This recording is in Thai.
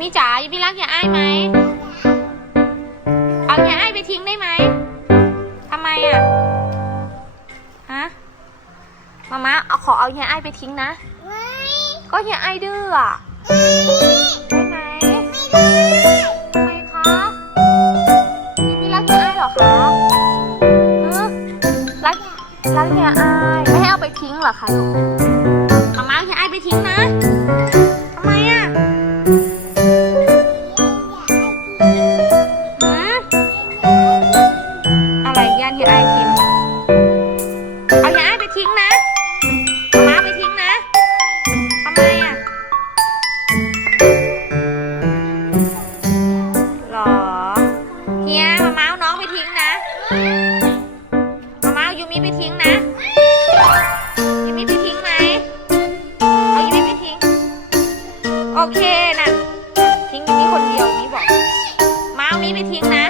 อ้ายไหมเอาเฮียอ้ายไปทิ้งได้ไหมทำไมอะฮะมาม่าเอาขอเอาเฮียอ้ายไปทิ้งนะไม่ก็เฮียอ้ายดื้ออะได้ไหมทำไมคะพี่ไม่รักเฮียอ้ายเหรอคะฮะรักรักเฮียอ้ายไม่ให้เอาไปทิ้งเหรอคะลูกมาม่าเอาเฮียอ้ายไปทิ้งนะทำไมอะ โอเคน่ะทิ้งยูมิคนเดียวมีบอกมาเอามีไปทิ้งนะ